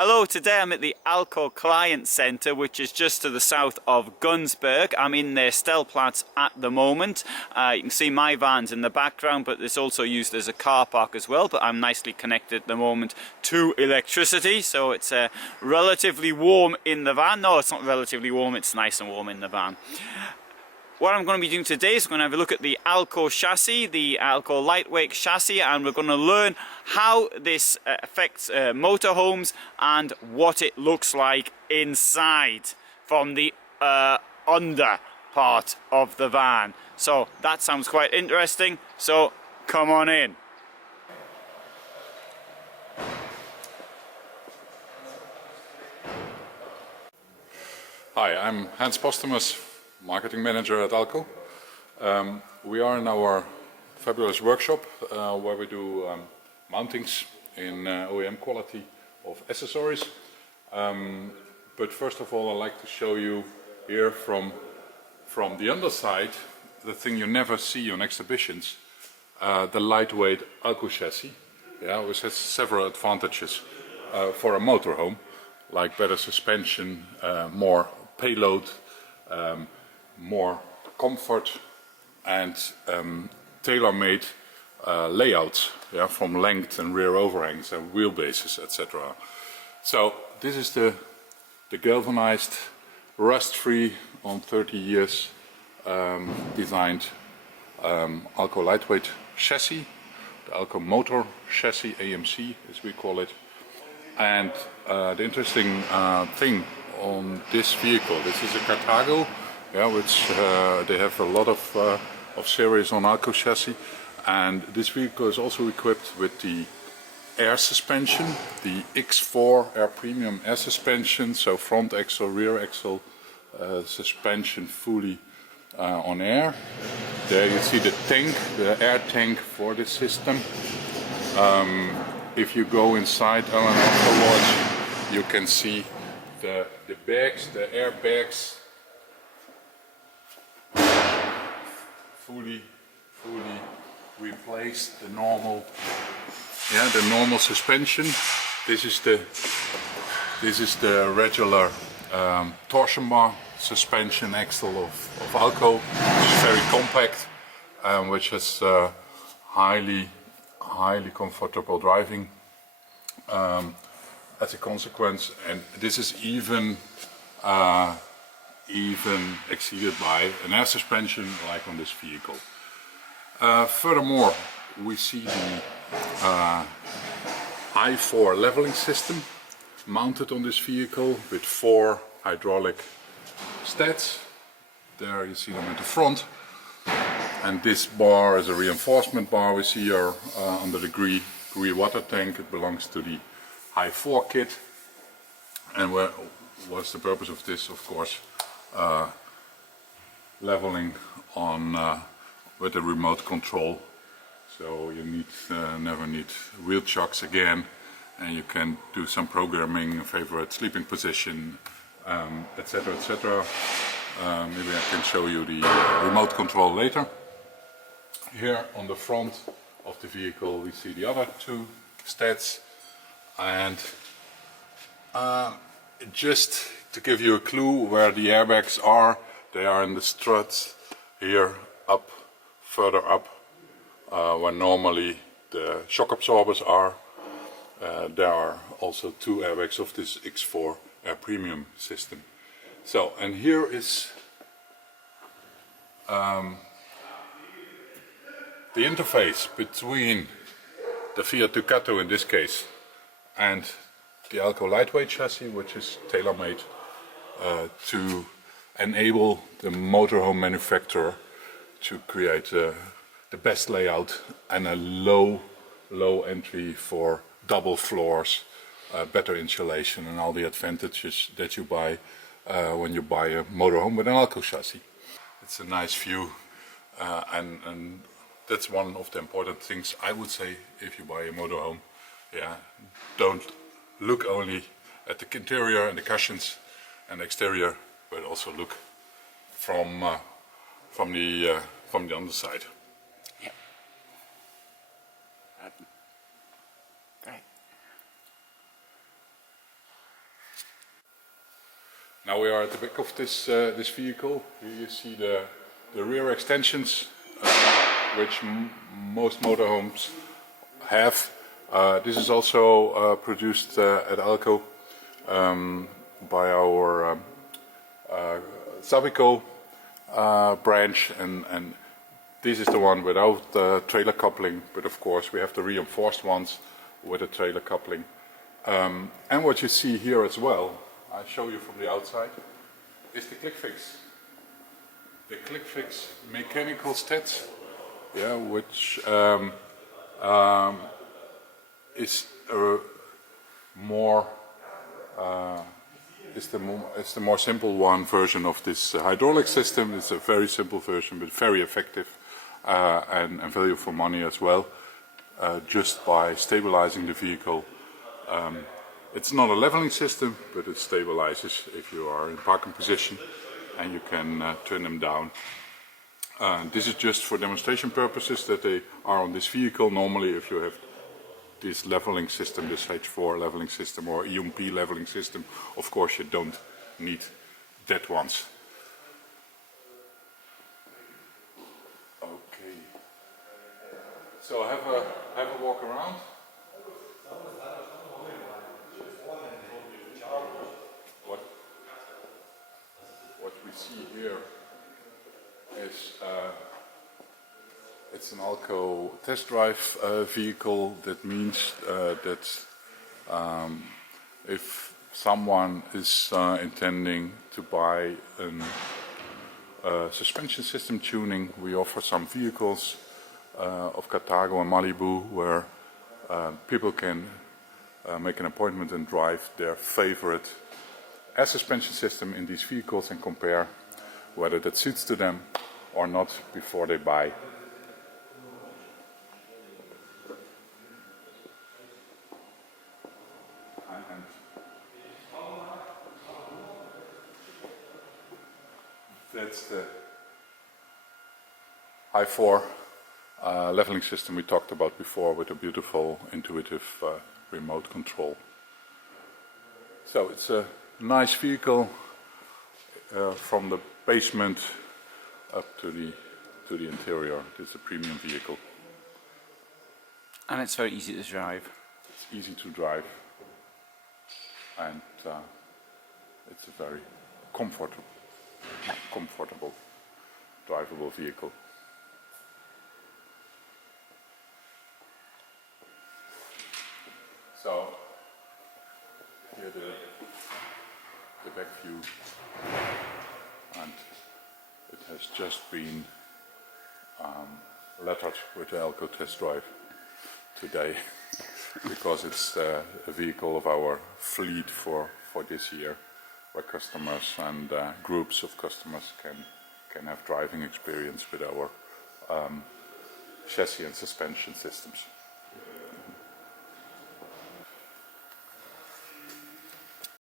Hello, today I'm at the Alko Client Centre, which is just to the south of Gunzburg. I'm in their Stellplatz at the moment. You can see my van's in the background, but it's also used as a car park as well. But I'm nicely connected at the moment to electricity, so it's relatively warm in the van. No, it's not relatively warm, it's nice and warm in the van. What I'm going to be doing today is going to have a look at the Alko chassis, the Alko lightweight chassis, and we're going to learn how this affects motorhomes and what it looks like inside from the under part of the van. So that sounds quite interesting, so come on in. Hi, I'm Hans Postumus, marketing manager at Alko. We are in our fabulous workshop where we do mountings in OEM quality of accessories. But first of all, I'd like to show you here from the underside the thing you never see on exhibitions, the lightweight Alko chassis, which has several advantages for a motorhome, like better suspension, more payload, more comfort, and tailor-made layouts, from length and rear overhangs and wheelbases, etc. So this is the galvanized, rust-free, on 30 years designed Alko lightweight chassis, the Alko motor chassis, AMC as we call it. And the interesting thing on this vehicle, this is a Cartago, which they have a lot of series on Alko chassis, and this vehicle is also equipped with the air suspension, the X4 Air Premium air suspension, so front axle, rear axle suspension fully on air. There you see the tank, the air tank for this system. If you go inside and afterwards, you can see the bags, the air bags, fully replaced the normal suspension. This is the regular torsion bar suspension axle of Alko, which is very compact, which has highly comfortable driving as a consequence, and this is even exceeded by an air suspension like on this vehicle. Furthermore, we see the I4 leveling system mounted on this vehicle with 4 hydraulic stats. There you see them at the front, and this bar is a reinforcement bar we see here under the grey water tank. It belongs to the I4 kit, and what's the purpose of this? Of course, leveling on with a remote control, so you never need wheel chocks again, and you can do some programming, favorite sleeping position, etc, etc. Maybe I can show you the remote control later. Here on the front of the vehicle we see the other 2 stats, and just to give you a clue where the airbags are, they are in the struts here, further up, where normally the shock absorbers are. There are also 2 airbags of this X4 Air Premium system. So, and here is the interface between the Fiat Ducato in this case and the Alko lightweight chassis, which is tailor-made to enable the motorhome manufacturer to create the best layout and a low entry for double floors, better insulation, and all the advantages that you buy when you buy a motorhome with an Alko chassis. It's a nice view, and that's one of the important things I would say if you buy a motorhome. Don't look only at the interior and the cushions and the exterior, but also look from the underside. Yeah. Right. Now we are at the back of this vehicle. Here you see the rear extensions, which most motorhomes have. This is also produced at Alko by our Sabico branch, and this is the one without trailer coupling, but of course we have the reinforced ones with a trailer coupling. And what you see here as well, I'll show you from the outside, is the KleinKoetz. The KleinKoetz mechanical stats, yeah, which is it's the more simple one version of this hydraulic system. It's a very simple version, but very effective and value for money as well. Just by stabilizing the vehicle. It's not a leveling system, but it stabilizes if you are in parking position, and you can turn them down. This is just for demonstration purposes that they are on this vehicle. Normally, if you have this leveling system, this H4 leveling system or EMP leveling system, of course you don't need that ones. Okay. So have a walk around. What we see here is it's an Alko test drive vehicle. That means that if someone is intending to buy a suspension system tuning, we offer some vehicles of Cartago and Malibu where people can make an appointment and drive their favorite air suspension system in these vehicles and compare whether that suits to them or not before they buy. And that's the i4 leveling system we talked about before, with a beautiful intuitive remote control. So it's a nice vehicle from the basement up to the interior. It's a premium vehicle. And it's very easy to drive. It's easy to drive, and it's a very comfortable drivable vehicle. So here the back view, and it has just been lettered with the Alko test drive today because it's a vehicle of our fleet for this year, where customers and groups of customers can have driving experience with our chassis and suspension systems.